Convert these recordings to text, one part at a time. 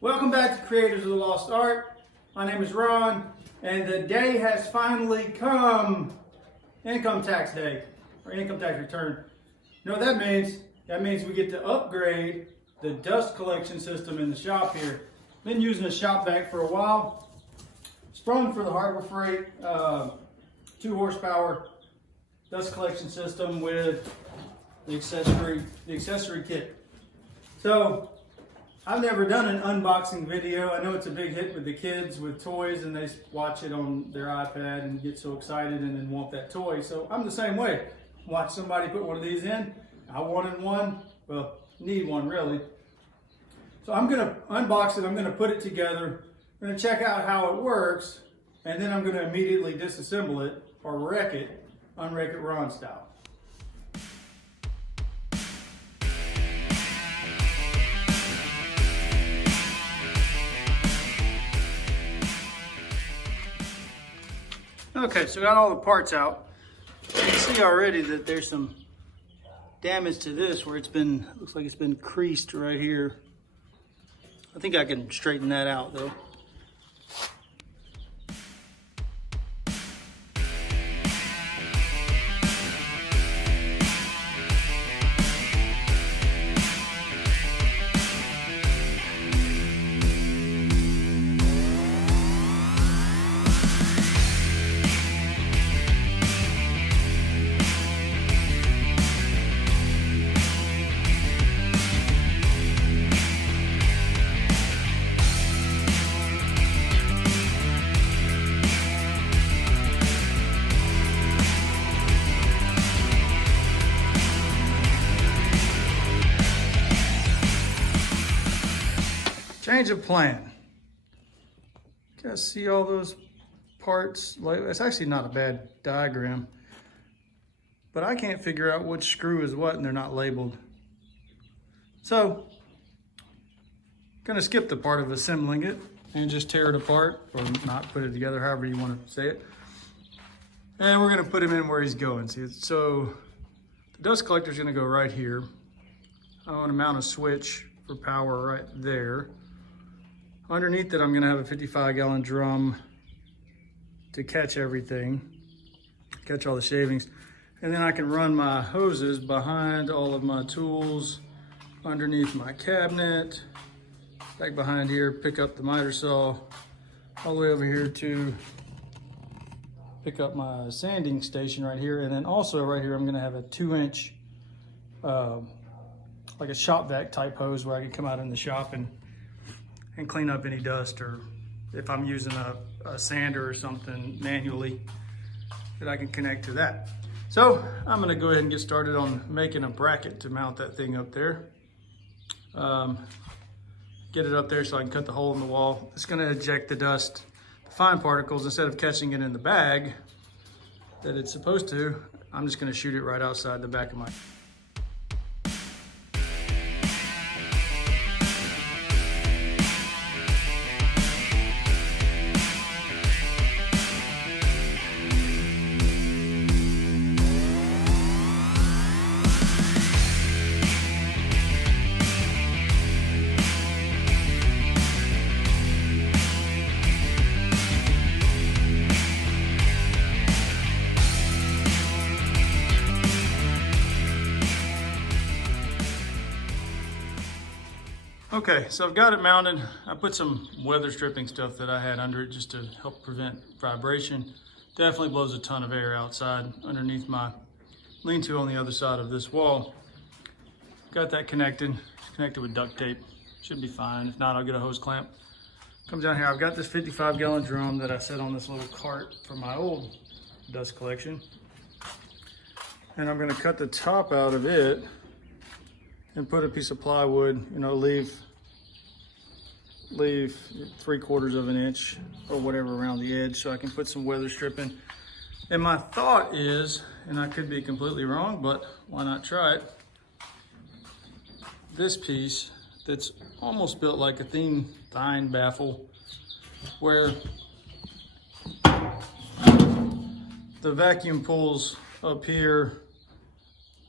Welcome back to Creators of the Lost Art. My name is Ron, and the day has finally come. Income tax day, or income tax return. You know what that means? That means we get to upgrade the dust collection system in the shop here. Been using a shop vac for a while. Sprung for the Harbor Freight 2 horsepower dust collection system with the accessory kit. So I've never done an unboxing video. I know it's a big hit with the kids with toys, and they watch it on their iPad and get so excited and then want that toy. So I'm the same way. Watch somebody put one of these in. I wanted one. Well, need one really. So I'm gonna unbox it. I'm gonna put it together. I'm gonna check out how it works, and then I'm gonna immediately disassemble it or wreck it, unwreck it Ron style. Okay, so got all the parts out. You can see already that there's some damage to this where looks like it's been creased right here. I think I can straighten that out though. Change of plan. You guys see all those parts? It's actually not a bad diagram, but I can't figure out which screw is what and they're not labeled. So, gonna skip the part of assembling it and just tear it apart, or not put it together, however you want to say it. And we're gonna put him in where he's going. See, so the dust collector is gonna go right here. I want to mount a switch for power right there. Underneath it, I'm gonna have a 55-gallon drum to catch everything, catch all the shavings. And then I can run my hoses behind all of my tools, underneath my cabinet, back behind here, pick up the miter saw, all the way over here to pick up my sanding station right here. And then also right here, I'm gonna have a 2-inch, like a shop vac type hose where I can come out in the shop and clean up any dust, or if I'm using a sander or something manually, that I can connect to that. So I'm gonna go ahead and get started on making a bracket to mount that thing up there. Get it up there so I can cut the hole in the wall. It's gonna eject the dust, the fine particles, instead of catching it in the bag that it's supposed to. I'm just gonna shoot it right outside the back of my. Okay, so I've got it mounted. I put some weather stripping stuff that I had under it just to help prevent vibration. Definitely blows a ton of air outside underneath my lean-to on the other side of this wall. Got that connected. It's connected with duct tape. Should be fine. If not, I'll get a hose clamp. Come down here. I've got this 55-gallon drum that I set on this little cart for my old dust collection. And I'm gonna cut the top out of it and put a piece of plywood, leave 3/4 of an inch or whatever around the edge so I can put some weather stripping. And my thought is, and I could be completely wrong, but why not try it? This piece that's almost built like a thine baffle, where the vacuum pulls up here,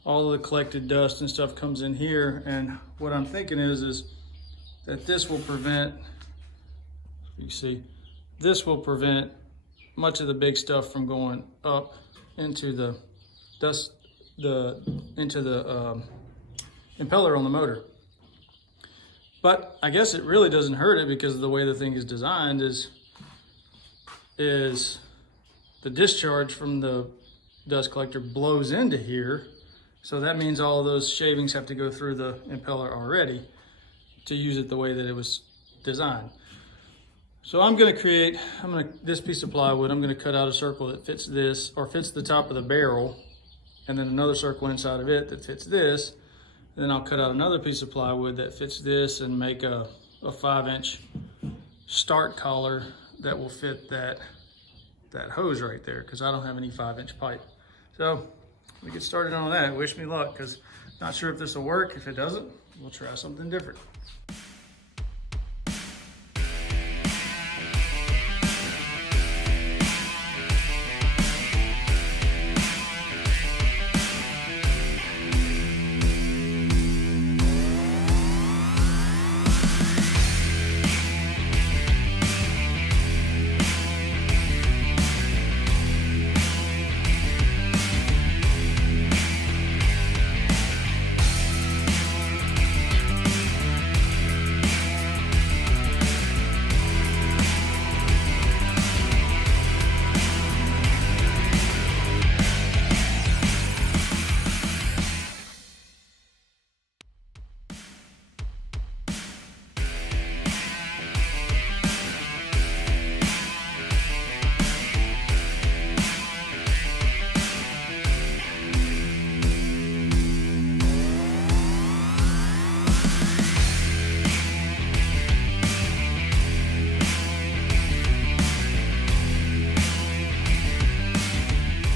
all the collected dust and stuff comes in here, and what I'm thinking is that this will prevent, you see, this will prevent much of the big stuff from going up into the dust, into the impeller on the motor. But I guess it really doesn't hurt it because of the way the thing is designed is the discharge from the dust collector blows into here. So that means all of those shavings have to go through the impeller already to use it the way that it was designed. So I'm gonna create, this piece of plywood, I'm gonna cut out a circle that fits this, or fits the top of the barrel, and then another circle inside of it that fits this. And then I'll cut out another piece of plywood that fits this and make a 5-inch start collar that will fit that hose right there, because I don't have any 5-inch pipe. So we get started on that. Wish me luck, because not sure if this will work. If it doesn't, we'll try something different.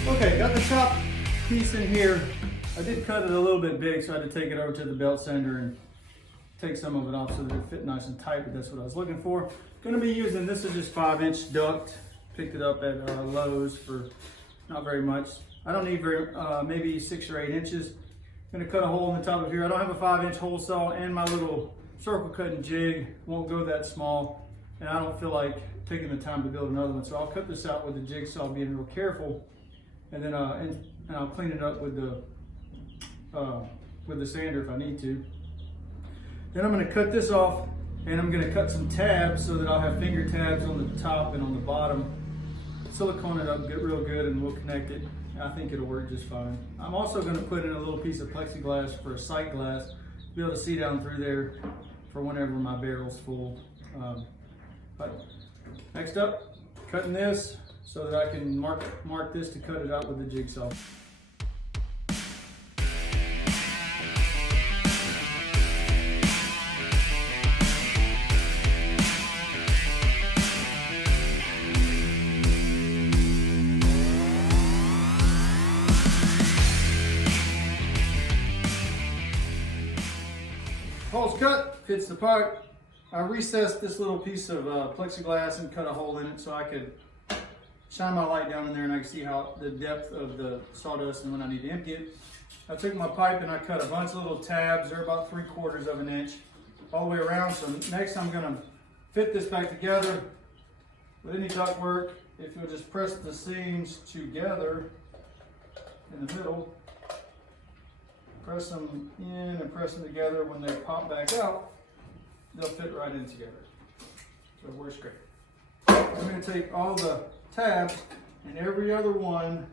Okay, got the top piece in here. I did cut it a little bit big, so I had to take it over to the belt sander and take some of it off so that it fit nice and tight, but that's what I was looking for. Gonna be using, this is just 5-inch duct. Picked it up at Lowe's for not very much. I don't need very, maybe 6 or 8 inches. Gonna cut a hole in the top of here. I don't have a 5-inch hole saw, and my little circle cutting jig won't go that small, and I don't feel like taking the time to build another one. So I'll cut this out with the jigsaw, being real careful. And then and I'll clean it up with the sander if I need to. Then I'm going to cut this off, and I'm going to cut some tabs so that I'll have finger tabs on the top and on the bottom. Silicone it up real good, and we'll connect it. I think it'll work just fine. I'm also going to put in a little piece of plexiglass for a sight glass to be able to see down through there for whenever my barrel's full. But next up, cutting this so that I can mark this to cut it out with the jigsaw. Hole's cut, fits the part. I recessed this little piece of plexiglass and cut a hole in it so I could shine my light down in there and I can see how the depth of the sawdust and when I need to empty it. I took my pipe and I cut a bunch of little tabs. They're about 3/4 of an inch all the way around. So next I'm gonna fit this back together with any duct work. If you'll just press the seams together in the middle, press them in and press them together. When they pop back out, they'll fit right in together. So it works great. I'm gonna take all the tabs and every other one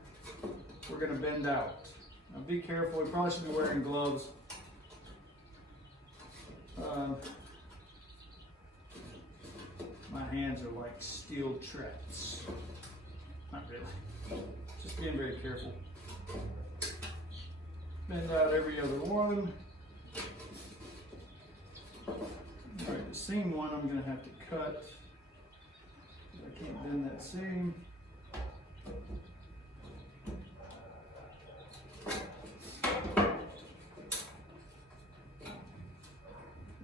we're going to bend out. Now be careful, we probably should be wearing gloves. My hands are like steel traps. Not really, just being very careful. Bend out every other one. Alright, the seam one I'm going to have to cut. I can't bend that seam.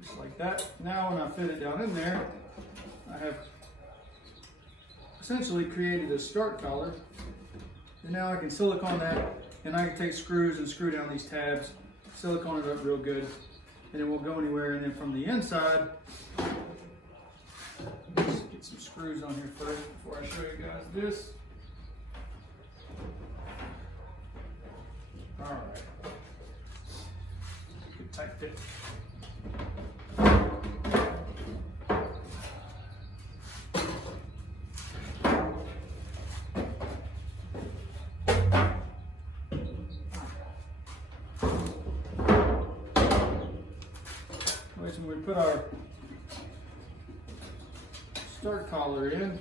Just like that. Now when I fit it down in there, I have essentially created a start collar. And now I can silicone that, and I can take screws and screw down these tabs, silicone it up real good, and it won't go anywhere. And then from the inside, let's get some screws on here first before I show you guys this. All right, good tight fit. When we put our start collar in,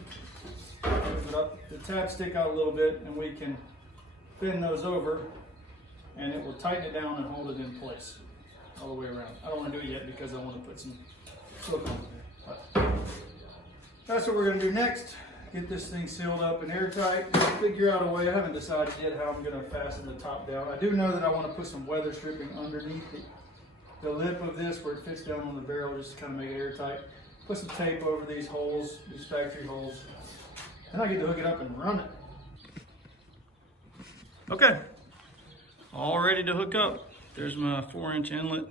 the tabs stick out a little bit, and we can bend those over, and it will tighten it down and hold it in place all the way around. I don't want to do it yet because I want to put some slip on there. But that's what we're going to do next. Get this thing sealed up and airtight. Figure out a way. I haven't decided yet how I'm going to fasten the top down. I do know that I want to put some weather stripping underneath the lip of this where it fits down on the barrel, just to kind of make it airtight. Put some tape over these holes, these factory holes, and I get to hook it up and run it. Okay, all ready to hook up. There's my 4-inch inlet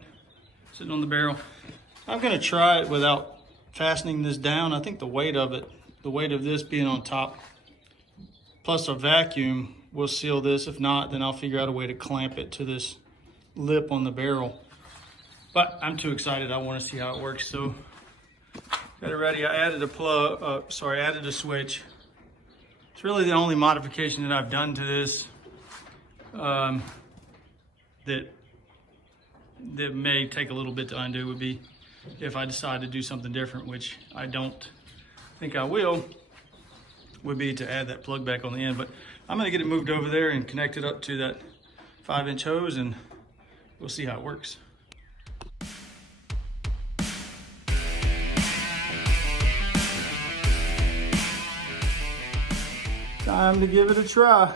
sitting on the barrel. I'm gonna try it without fastening this down. I think the weight of it, the weight of this being on top, plus a vacuum will seal this. If not, then I'll figure out a way to clamp it to this lip on the barrel. But I'm too excited. I want to see how it works. So got it ready. I added added a switch. It's really the only modification that I've done to this that may take a little bit to undo. Would be if I decide to do something different, which I don't think I will, would be to add that plug back on the end. But I'm going to get it moved over there and connect it up to that 5-inch hose, and we'll see how it works. Time to give it a try.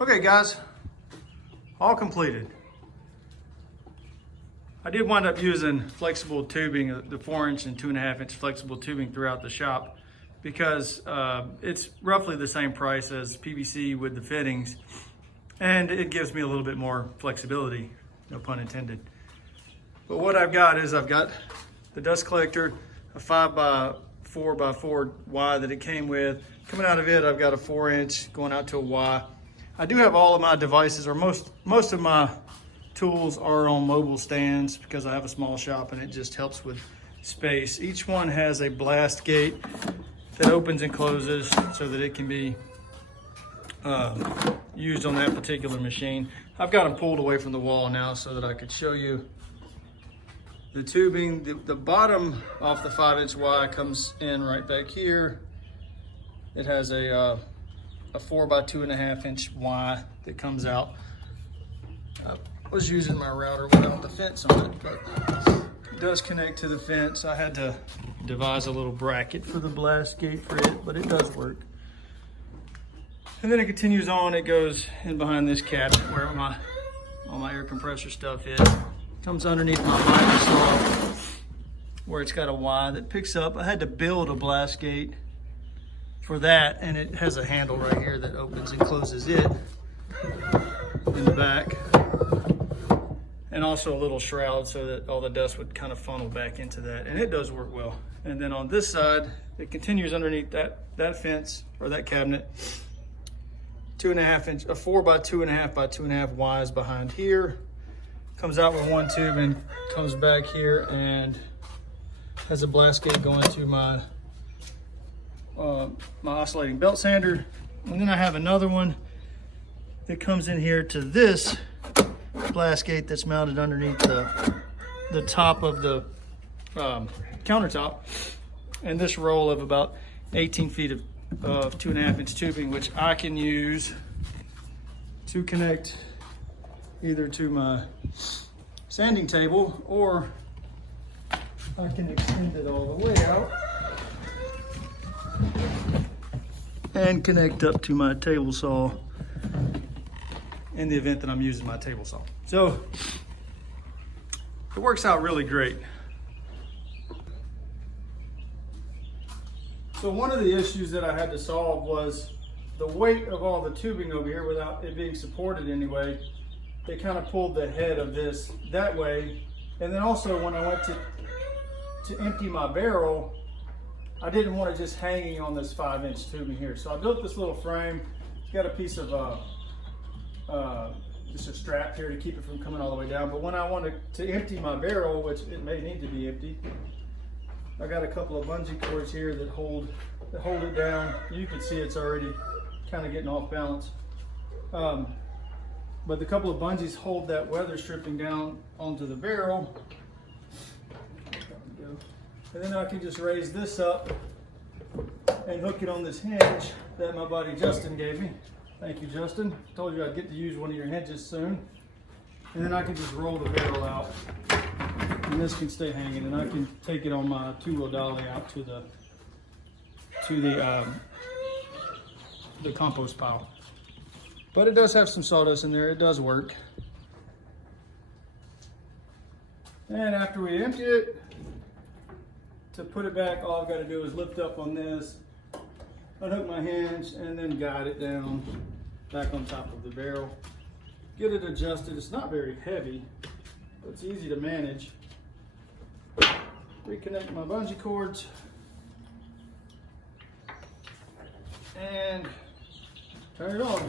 Okay guys, all completed. I did wind up using flexible tubing, the 4-inch and 2.5-inch flexible tubing throughout the shop because it's roughly the same price as PVC with the fittings, and it gives me a little bit more flexibility, no pun intended. But what I've got is I've got the dust collector, a 5x4x4 Y that it came with. Coming out of it, I've got a 4-inch going out to a Y. I do have all of my devices, or most of my tools are on mobile stands because I have a small shop and it just helps with space. Each one has a blast gate that opens and closes so that it can be used on that particular machine. I've got them pulled away from the wall now so that I could show you the tubing. The bottom off the 5-inch Y comes in right back here. It has a 4x2.5-inch Y that comes out. I was using my router without the fence on it, but it does connect to the fence. I had to devise a little bracket for the blast gate for it, but it does work. And then it continues on. It goes in behind this cabinet where all my air compressor stuff is. Comes underneath my Microsoft where it's got a Y that picks up. I had to build a blast gate for that, and it has a handle right here that opens and closes it in the back, and also a little shroud so that all the dust would kind of funnel back into that, and it does work well. And then on this side, it continues underneath that fence or that cabinet. 2.5-inch, a 4x2.5 by 2.5 Ys behind here. Comes out with one tube and comes back here and has a blast gate going to my my oscillating belt sander. And then I have another one that comes in here to this blast gate that's mounted underneath the top of the countertop. And this roll of about 18 feet of 2.5 inch tubing, which I can use to connect either to my sanding table, or I can extend it all the way out and connect up to my table saw in the event that I'm using my table saw. So it works out really great. So one of the issues that I had to solve was the weight of all the tubing over here without it being supported anyway. They kind of pulled the head of this that way. And then also when I went to empty my barrel, I didn't want it just hanging on this 5-inch tubing here. So I built this little frame. It's got a piece of just a strap here to keep it from coming all the way down. But when I wanted to empty my barrel, which it may need to be empty, I got a couple of bungee cords here that hold it down. You can see it's already kind of getting off balance. But the couple of bungees hold that weather stripping down onto the barrel. And then I can just raise this up and hook it on this hinge that my buddy Justin gave me. Thank you, Justin. Told you I'd get to use one of your hinges soon. And then I can just roll the barrel out. And this can stay hanging, and I can take it on my 2-wheel dolly out to the compost pile. But it does have some sawdust in there. It does work. And after we empty it, to put it back, all I've got to do is lift up on this, unhook my hinge, and then guide it down back on top of the barrel. Get it adjusted. It's not very heavy, but it's easy to manage. Reconnect my bungee cords and turn it on.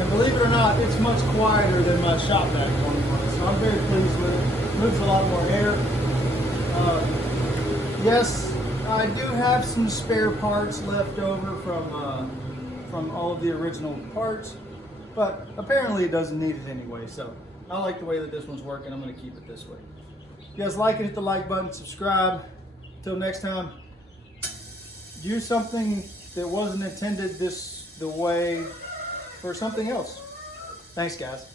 And believe it or not, it's much quieter than my shop vac one was, so I'm very pleased with it. It moves a lot more air. Yes, I do have some spare parts left over from all of the original parts, but apparently it doesn't need it anyway, so I like the way that this one's working. I'm going to keep it this way. If you guys like it, hit the like button, subscribe. Until next time, use something that wasn't intended the way for something else. Thanks, guys.